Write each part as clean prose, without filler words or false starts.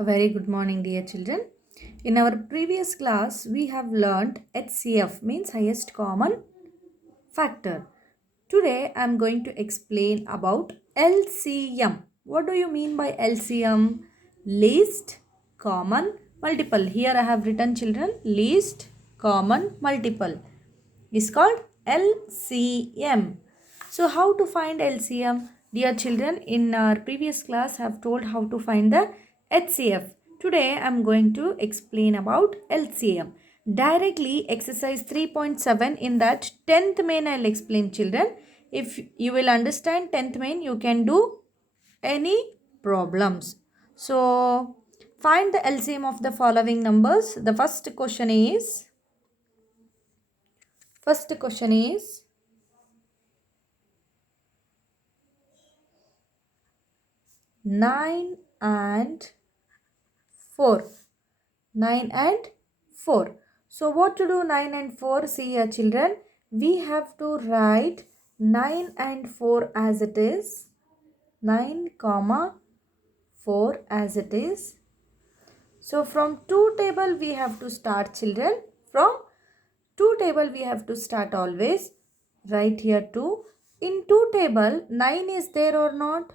A very good morning, dear children. In our previous class, we have learned HCF means highest common factor. Today, I am going to explain about LCM. What do you mean by LCM? Least common multiple. Here I have written children least common multiple is called LCM. So how to find LCM? Dear children, in our previous class I have told how to find the HCF. Today I am going to explain about LCM. Directly exercise 3.7 in that 10th main I will explain children. If you will understand 10th main, you can do any problems. So find the LCM of the following numbers. The first question is 9 and 4. 9 and 4. So what to do 9 and 4? See here children, we have to write 9 and 4 as it is. 9 comma 4 as it is. So from 2 table we have to start children. From 2 table we have to start always. Write here 2. In 2 table 9 is there or not?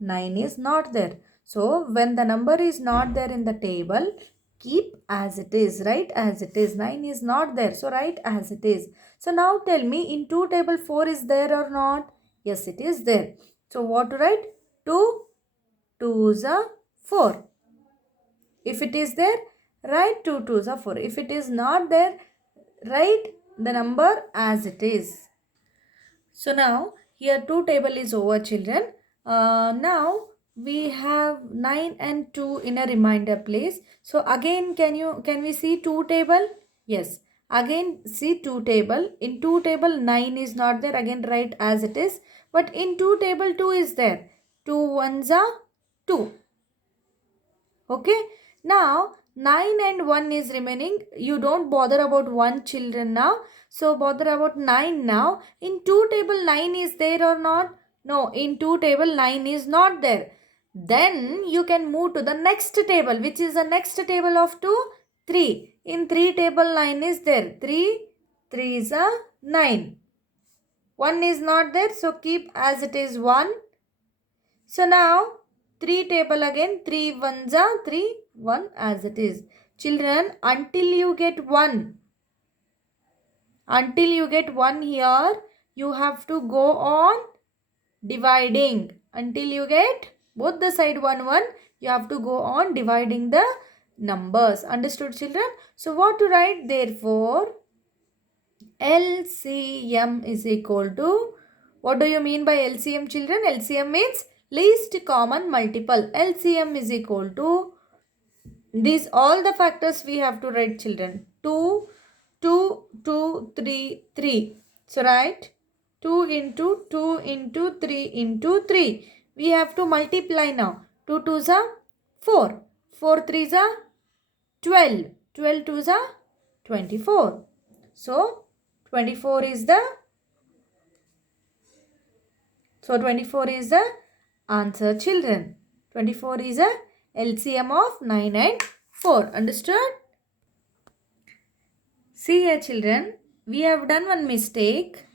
9 is not there. So when the number is not there in the table, keep as it is. Write as it is. 9 is not there. So write as it is. So now tell me, in 2 table 4 is there or not? Yes, it is there. So what to write? 2 2s are 4. If it is there, write 2 2s are 4. If it is not there, write the number as it is. So now here 2 table is over children. Now we have 9 and 2 in a reminder place. So again can we see 2 table? Yes. Again see 2 table. In 2 table 9 is not there. Again write as it is. But in 2 table 2 is there. 2 ones are 2. Okay. Now 9 and 1 is remaining. You don't bother about 1 children now. So bother about 9 now. In 2 table 9 is there or not? No, in 2 table 9 is not there. Then you can move to the next table. Which is the next table of 2? 3. In 3 table 9 is there. 3 3 is a 9. 1 is not there. So keep as it is 1. So now 3 table again, 3 ones are 3, 1 as it is. Children, until you get 1 here, you have to go on dividing. Until you get both the side 1 1, you have to go on dividing the numbers. Understood children? So what to write? Therefore, LCM is equal to, what do you mean by LCM children? LCM means least common multiple. LCM is equal to, these all the factors we have to write children. 2, 2, 2, 3, 3. So write 2 into 2 into 3 into 3. We have to multiply now. 2 2s are 4. 4 3s are 12. 12 2s are 24. So 24 is the answer children. 24 is a LCM of 9 and 4. Understood? See here children, we have done one mistake.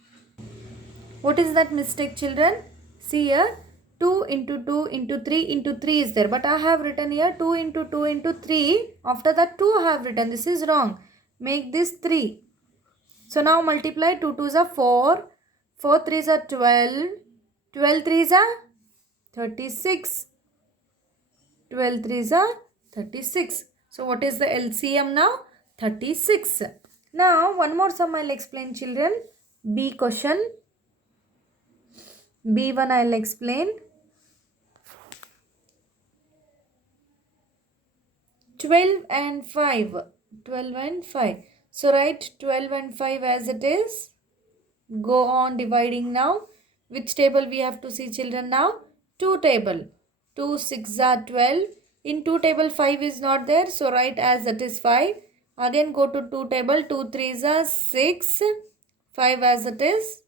What is that mistake children? See here, 2 into 2 into 3 into 3 is there. But I have written here 2 into 2 into 3. After that 2 I have written. This is wrong. Make this 3. So now multiply. 2 2s are 4. 4 3s are 12. 12 3s are 36. 12 3s are 36. So what is the LCM now? 36. Now one more sum I will explain children. B question. B1 I will explain. 12 and 5. 12 and 5. So write 12 and 5 as it is. Go on dividing now. Which table we have to see children now? 2 table. 2 6 are 12. In 2 table 5 is not there. So write as it is 5. Again go to 2 table. 2 3s are 6. 5 as it is.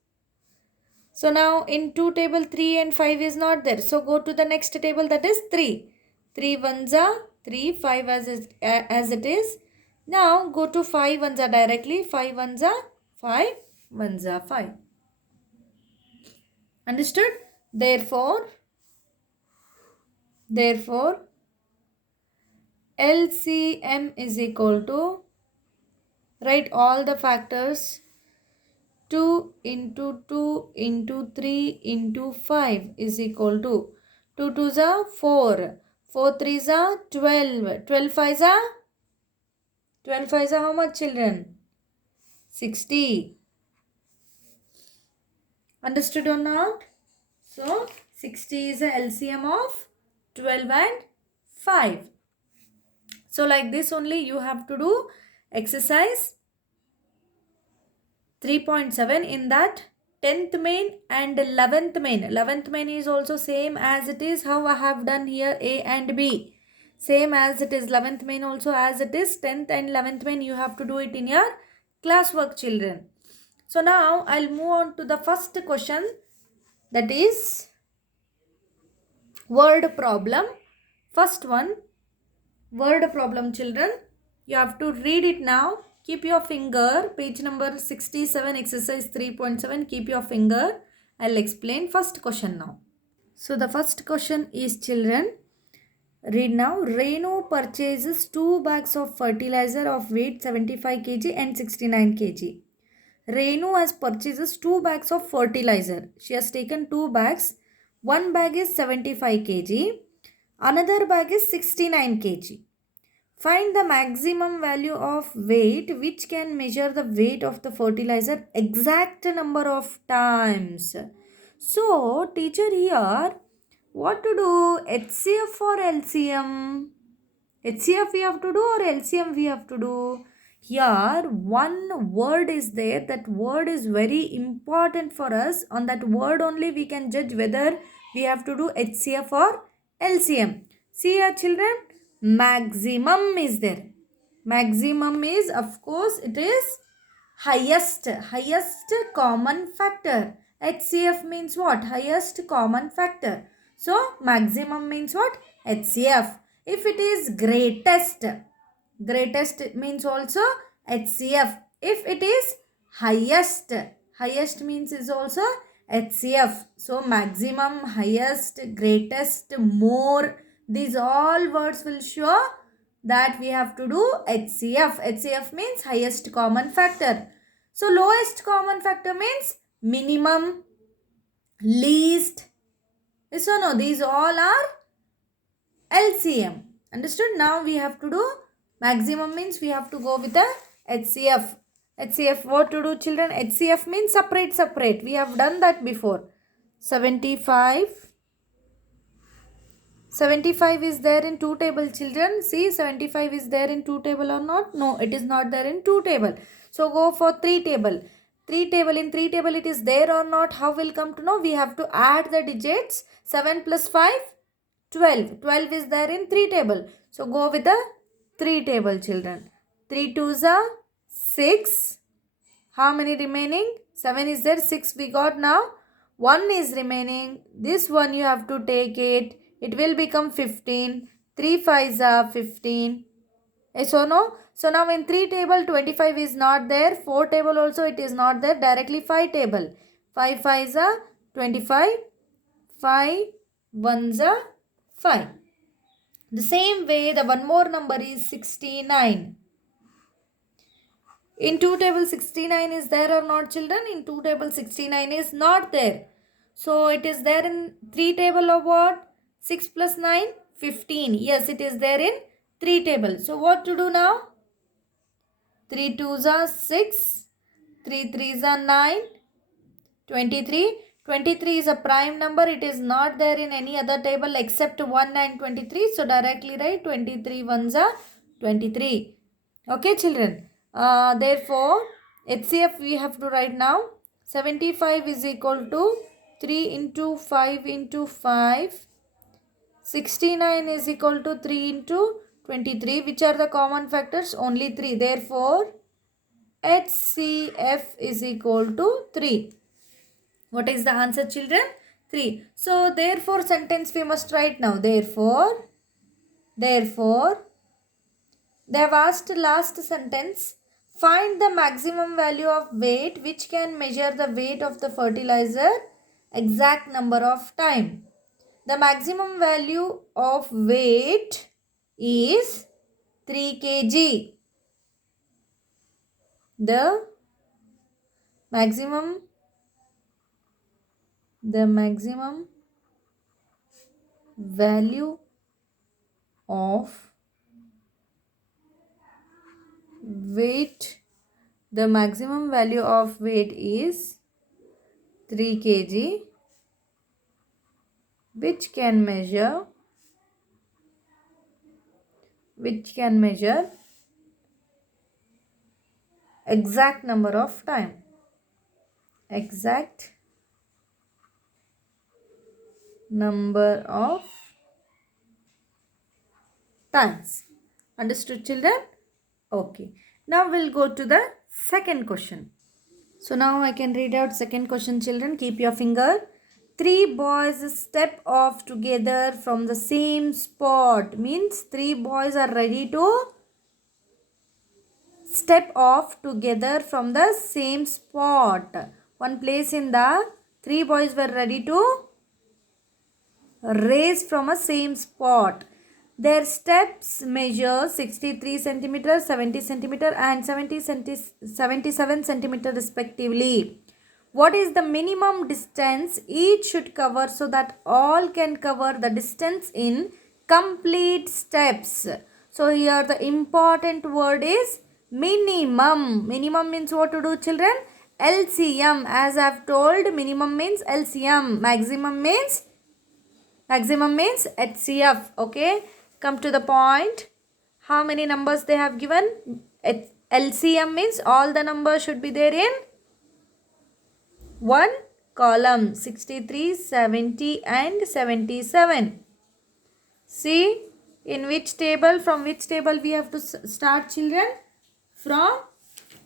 So now in 2 table 3 and 5 is not there. So go to the next table, that is 3. 3 ones are 3, 5 as it is. Now go to 5 ones are directly. 5 ones are 5, ones are 5. Understood? Therefore LCM is equal to, write all the factors, 2 into 2 into 3 into 5 is equal to 2 2s are 4, 4 3s are 12, 12 5s are, 12 5s are how much children? 60. Understood or not? So 60 is a LCM of 12 and 5. So like this only you have to do exercise 3.7 in that 10th main and 11th main. 11th main is also same as it is how I have done here A and B. Same as it is 11th main also as it is 10th and 11th main, you have to do it in your classwork children. So now I'll move on to the first question, that is word problem. First one, word problem children. You have to read it now. Keep your finger, page number 67, exercise 3.7. Keep your finger. I'll explain first question now. So the first question is children, read now. Renu purchases 2 bags of fertilizer of weight 75 kg and 69 kg. Renu has purchases 2 bags of fertilizer. She has taken 2 bags. One bag is 75 kg. Another bag is 69 kg. Find the maximum value of weight which can measure the weight of the fertilizer exact number of times. So, teacher here, what to do? HCF or LCM? HCF we have to do or LCM we have to do? Here, one word is there. That word is very important for us. On that word only we can judge whether we have to do HCF or LCM. See here children, maximum is there. Maximum is, of course, it is highest common factor. HCF means what? Highest common factor. So, maximum means what? HCF. If it is greatest means also HCF. If it is highest means is also HCF. So, maximum, highest, greatest, more, these all words will show that we have to do HCF. HCF means highest common factor. So, lowest common factor means minimum, least. Yes or no? These all are LCM. Understood? Now we have to do maximum means we have to go with the HCF. HCF, what to do children? HCF means separate. We have done that before. 75 is there in 2 table children. See, 75 is there in 2 table or not? No, it is not there in 2 table. So go for 3 table. 3 table, in 3 table it is there or not? How will come to know? We have to add the digits. 7 plus 5, 12. 12 is there in 3 table. So go with the 3 table children. 3 twos are 6. How many remaining? 7 is there, 6 we got now. 1 is remaining. This one you have to take it. It will become 15. 3 5s are 15. Yes or no? So now in 3 table 25 is not there. 4 table also it is not there. Directly 5 table. 5 5s are 25. 5 1s are 5. The same way the one more number is 69. In 2 table 69 is there or not children? In 2 table 69 is not there. So it is there in 3 table of what? 6 plus 9, 15. Yes, it is there in 3 table. So what to do now? 3 2s are 6. 3 3s are 9. 23. 23 is a prime number. It is not there in any other table except 1 and 23. So directly write 23 ones are 23. Okay children. Therefore, HCF we have to write now. 75 is equal to 3 into 5 into 5. 69 is equal to 3 into 23. Which are the common factors? Only 3. Therefore, HCF is equal to 3. What is the answer children? 3. So, therefore sentence we must write now. Therefore, Therefore, they have asked last sentence, find the maximum value of weight which can measure the weight of the fertilizer exact number of time. The maximum value of weight is 3 kg. The maximum value of weight is 3 kg, which can measure exact number of time. Exact number of times. Understood, children? Okay. Now we'll go to the second question. So now I can read out second question, children. Keep your finger. 3 boys step off together from the same spot. Means 3 boys are ready to step off together from the same spot. One place in the 3 boys were ready to race from a same spot. Their steps measure 63 centimeter, 70 centimeter and 77 centimeter respectively. What is the minimum distance each should cover so that all can cover the distance in complete steps? So here the important word is minimum. Minimum means what to do, children? LCM. As I have told, minimum means LCM. Maximum means HCF. Okay, come to the point. How many numbers they have given? LCM means all the numbers should be there in one column. 63, 70 and 77. See in which table, from which table we have to start, children? From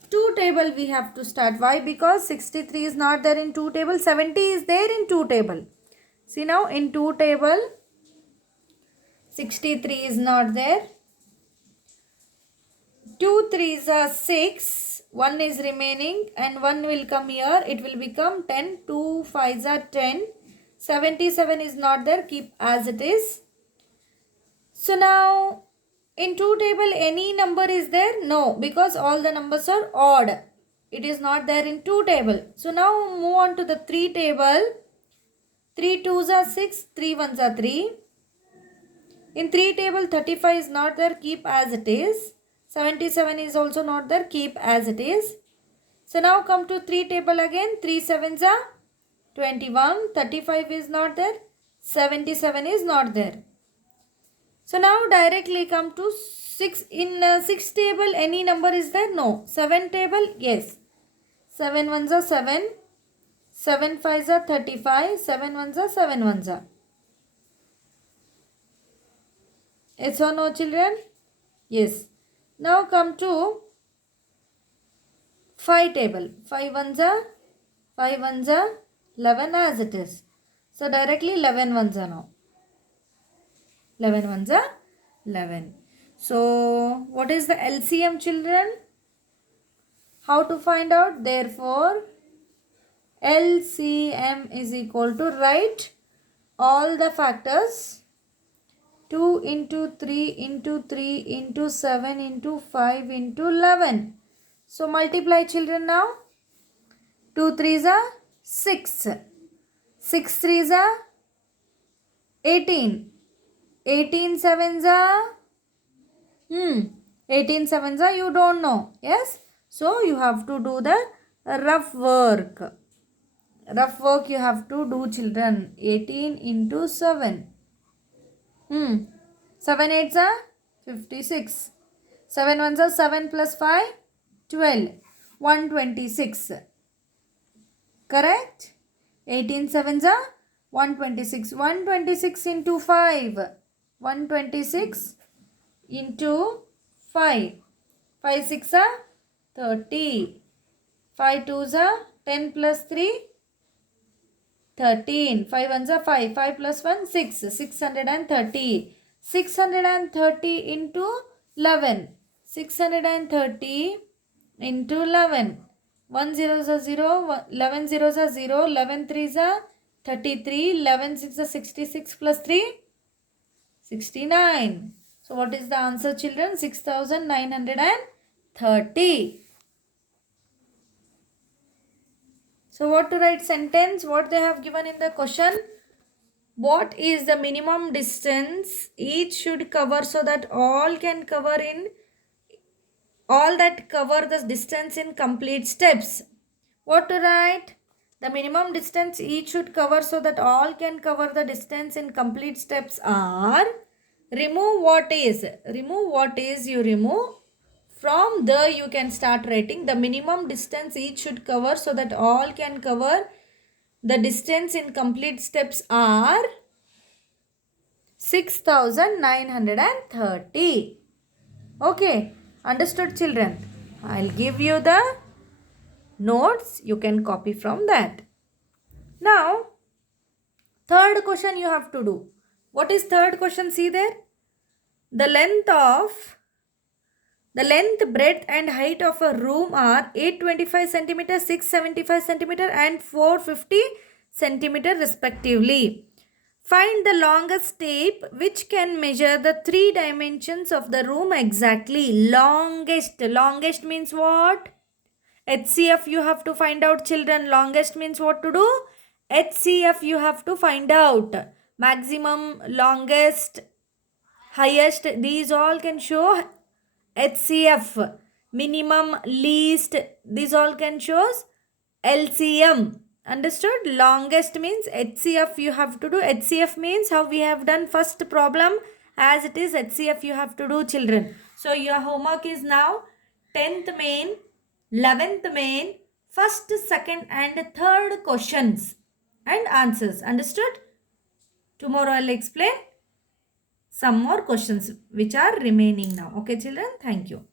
2 table we have to start. Why? Because 63 is not there in 2 table, 70 is there in 2 table. See now in 2 table 63 is not there. 2 3s are 6. 1 is remaining and 1 will come here. It will become 10. 2 5s are 10. 77 is not there. Keep as it is. So now in 2 table any number is there? No, because all the numbers are odd. It is not there in 2 table. So now move on to the 3 table. 3 2s are 6. 3 1s are 3. In 3 table 35 is not there. Keep as it is. 77 is also not there. Keep as it is. So now come to 3 table again. 3 7s are 21. 35 is not there. 77 is not there. So now directly come to 6. In 6 table any number is there? No. 7 table? Yes. 7 1s are 7. 7 5s are 35. 7 1s are 7 1s are. Yes or no, children? Yes. Now come to 5 table. 5 1s are 11 as it is. So directly 11 1s are now. 11 1s are 11. So what is the LCM, children? How to find out? Therefore LCM is equal to, write all the factors. 2 into 3 into 3 into 7 into 5 into 11. So multiply, children, now. 2 3s are 6. 6 3s are 18. 18 7s are 18 7s are you don't know. Yes. So you have to do the rough work. Rough work you have to do, children. 18 into 7. 7 8s are 56. 7 1s are 7 plus 5, 12. 126. Correct? 18 7s are 126. 126 into 5. 126 into 5. 5 6 are 30. 5 2s are 10 plus 3, 13. 5 1s are 5. 5 plus 1, 6. 630. 630 into 11. 630 into 11. 1 zeros are 0, 11 zeros are 0, 11 threes are 33, 11 six are 66 plus 3, 69. So what is the answer, children? 6930. So what to write sentence? What they have given in the question? What is the minimum distance each should cover so that all can cover in all that cover the distance in complete steps? What to write? The minimum distance each should cover so that all can cover the distance in complete steps are, remove what is. Remove what is, you remove. From there you can start writing the minimum distance each should cover so that all can cover the distance in complete steps are 6930. Okay, understood, children? I'll give you the notes. You can copy from that. Now, third question you have to do. What is third question? See there. The length, breadth and height of a room are 825 centimeter, 675 centimeter and 450 centimeter respectively. Find the longest tape which can measure the 3 dimensions of the room exactly. Longest. Longest means what? HCF you have to find out, children. Longest means what to do? HCF you have to find out. Maximum, longest, highest, these all can show HCF. Minimum, least, these all can show LCM. Understood? Longest means HCF you have to do. HCF means how we have done first problem, as it is HCF you have to do, children. So your homework is now 10th main, 11th main, first, second and third questions and answers. Understood? Tomorrow I'll explain some more questions which are remaining now. Okay, children? Thank you.